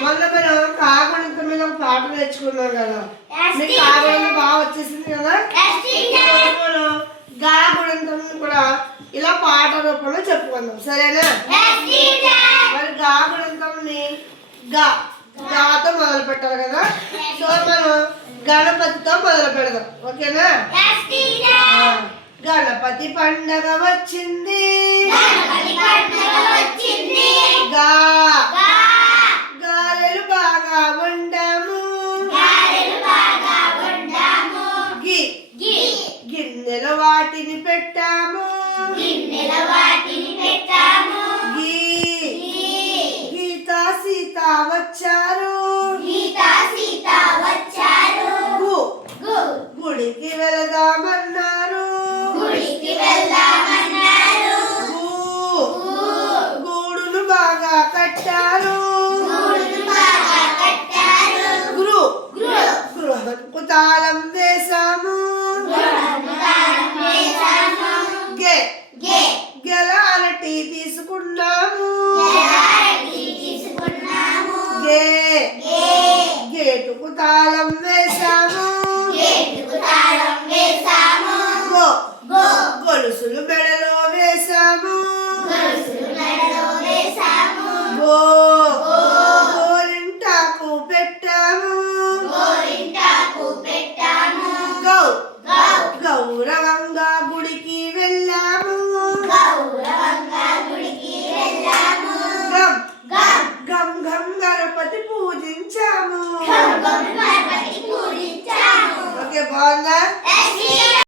మొన్న మనం కాగుణిత మీద ఒక పాట నేర్చుకున్నాం కదా. మీకు. కాగుణితం బాగా వచ్చేసింది కదా? మనం గా గుణితం కూడా ఇలా పాట రూపంలో చెప్పుకుందాం. సరేనా. మరి గా గుణితంని గా గాతో మొదలు పెట్టాలి కదా? సో మనం గణపతితో మొదలు పెడదాం. ఓకేనా? గణపతి పండగ వచ్చింది. గణపతి పండుగ వచ్చింది. పెట్టాము. గిన్నెల వాటిని పెట్టాము. సీత వచ్చారు. గీత సీత వచ్చారు. గుడికి వెళదామన్నారు. గుడికి వెళ్దామన్నారు. బాగా కట్టారు. గృహకు తాళం తీసుకున్నాము. గేటుకు తాళం వేశాము. గొలుసులు బెడ గణపతి పూజించాము.